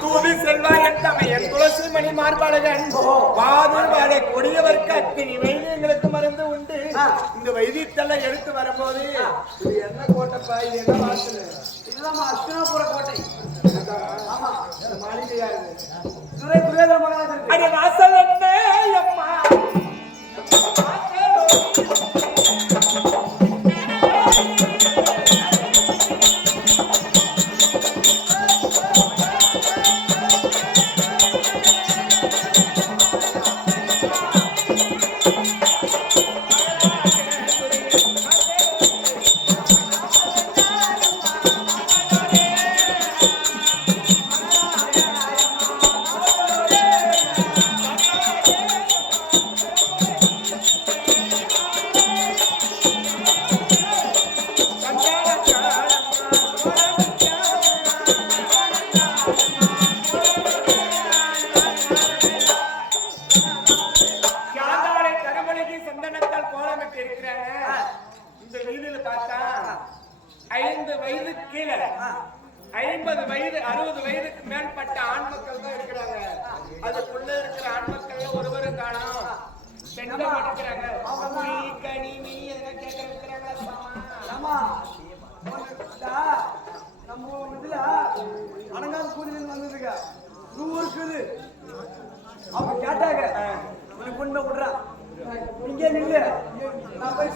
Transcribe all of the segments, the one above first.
தூது செல்வாய் என் துளசி மணி மார்பாளகன் வாதூர் வாழை கொடியவர்க்கு அத்தனை வைத்தியங்களுக்கு மருந்து உண்டு. இந்த வைத்தியத்தெல்லாம் எடுத்து வரும்போது இது என்ன கோட்டைப்பா, இது என்ன வாசல்? இதுதான் அஸ்தினாபுர கோட்டை. ஆமா, மாளிகையா இருக்கு. துரைதர மகாராஜன் அடி வாசல் என்ன அம்மா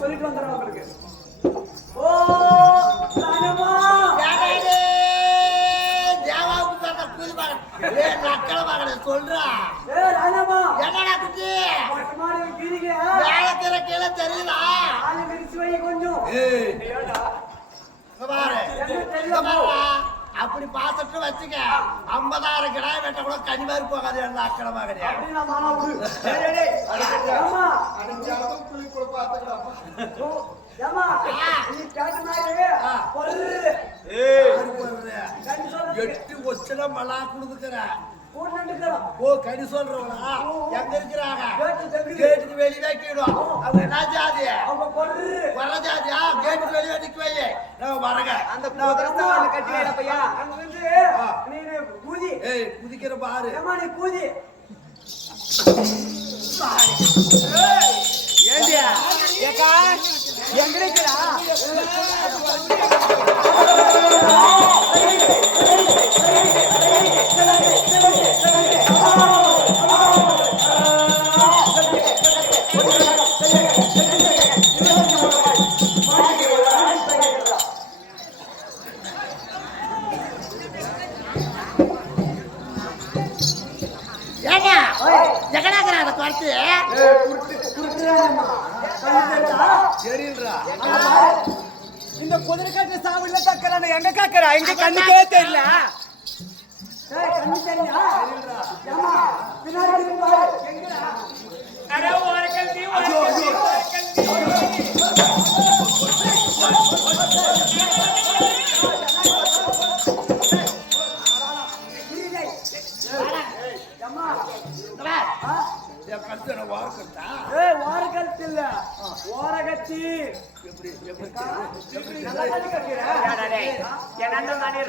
சொல்லிட்டு வந்துடுறேன் உங்களுக்கு. ஓ சொல்றா என்னடா குட்டி கீழே தெரியல கொஞ்சம் அப்படி பாத்துட்டு வச்சுக்க 50,000 கிடாய் வெட்ட கூட கனிமாரி போகாது என்ன அக்கடமாக எட்டு ஒச்சல மலா குடுக்குற ஓ கடி சொல்றவனா எங்க இருக்கிறாங்க கேட்டுக்கு வெளியே வைக்கிடும். அவங்க என்ன ஜாதி வர ஜாதியா? கேட்டுக்கு வெளியே நிக்க வையே நம்ம வரங்க அந்த குதிக்கிற பாரு பூதி ஏண்டியா எங்க இருக்கிறா இந்த குதிரை காட்டு சாவில கக்கறானே எங்க கக்கறா? எங்க கண்ணுக்கே தெரியல. கண்ணு தெரியல. ஏமா பின்னாடி பாரு எங்கடா? அட ஓரக்கல் நீ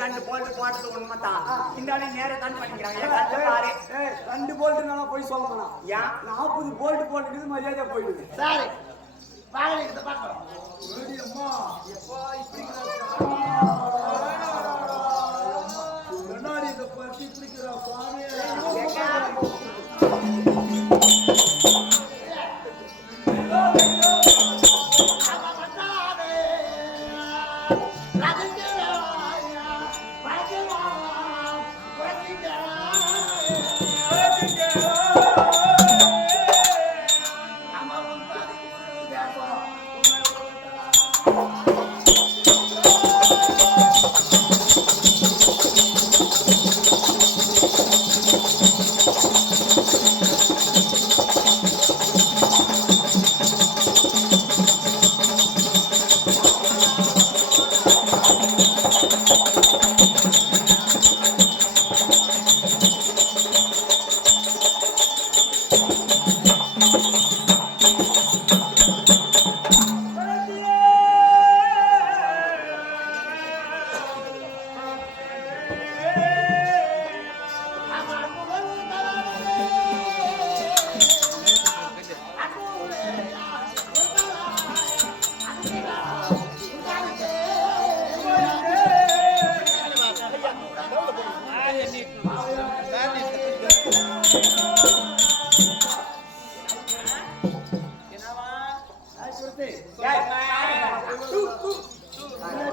ரெண்டு போல்ட் போட்டது உண்மைதான். இந்த நேரம் தான் பண்ணிக்கிறாங்க. ரெண்டு போல்ட் நல்லா போய் சொல்லணும். 40 போல்ட் போட்டுக்குது மரியாதை போயிடுது. சரி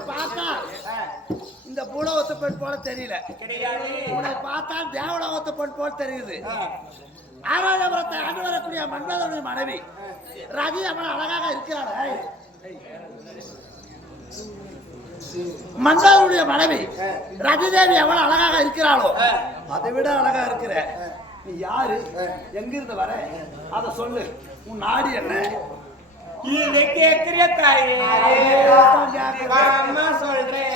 பார்த்தா இந்த பூலோகத்து பெண் போல தெரியல, உனக்கு பார்த்தா தேவலோகத்து பெண் போல தெரியுது. ஆராதபுரத்தை ஆண்டு வரக்கூடிய மன்மதனுடைய மனைவி ரதி அவன் அழகாக இருக்கிறாள். மன்மதனுடைய மனைவி ரதிதேவி எவ்வளவு அழகாக இருக்கிறாளோ அதை விட அழகா இருக்கிற நீ யாரு, எங்கிருந்து வர, அத சொல்லு. உன் நாடு என்ன? இது கேக்குறிய தாயே, அம்மா சொல்றேன்.